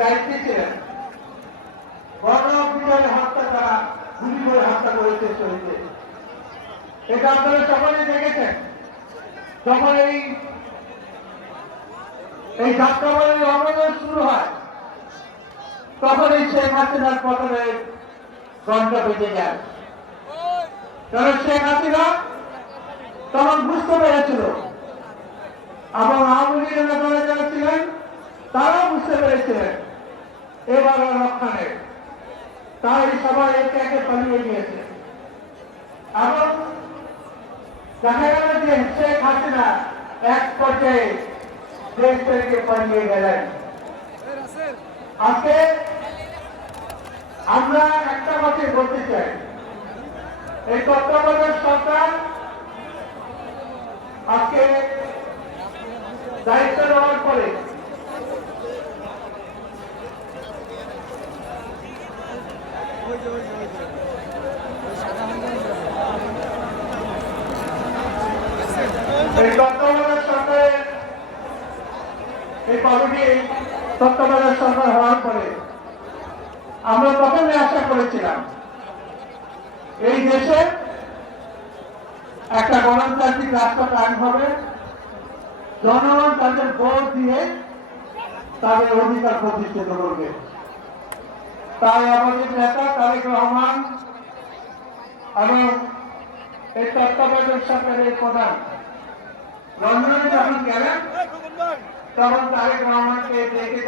দায়িত্বে ছিলেন গণবিজয় হত্যা তারা গুলি করে হত্যা করেছে শহীদদের। এটা আপনারা সকলেই দেখেছেন। যখন এই যাত্রাবাড়ির অবরোধ শুরু হয় তখন এই শেখ হাসিনার পতনের ঘণ্টা বেজে যায়। কারণ শেখ হাসিনা তখন বুঝতে পেরেছিল এবং আওয়ামী লীগের নেতারা যারা ছিলেন তারাও বুঝতে পেরেছিলেন এবার রক্ষা নেই। তাই সবাই একে একে পালিয়ে গিয়েছে এবং দেখা গেল যে শেখ হাসিনা এক পর্যায়ে দেশ থেকে পালিয়ে গেলেন। আজকে আমরা একটা কথাই বলতে চাই, এই তত্ত্বাবধায়ক সরকার আজকে দায়িত্ব নেওয়ার পরে এই তত্ত্বাবধায়ক সরকারের এই কমিটি তত্ত্বাবধায়ক সরকার হওয়ার পরে আমরা প্রথমে আশা করেছিলাম এই দেশে একটা গণতান্ত্রিক রাষ্ট্র কায়েম হবে, জনগণ তাদের ভোট দিয়ে তাদের অধিকার প্রতিষ্ঠিত করবে। তাই আমাদের নেতা তারেক রহমান এবং এই তত্ত্বাবধায়ক সরকারের প্রধান লন্ডনে যখন গেলেন তখন তারেক রহমানকে দেখে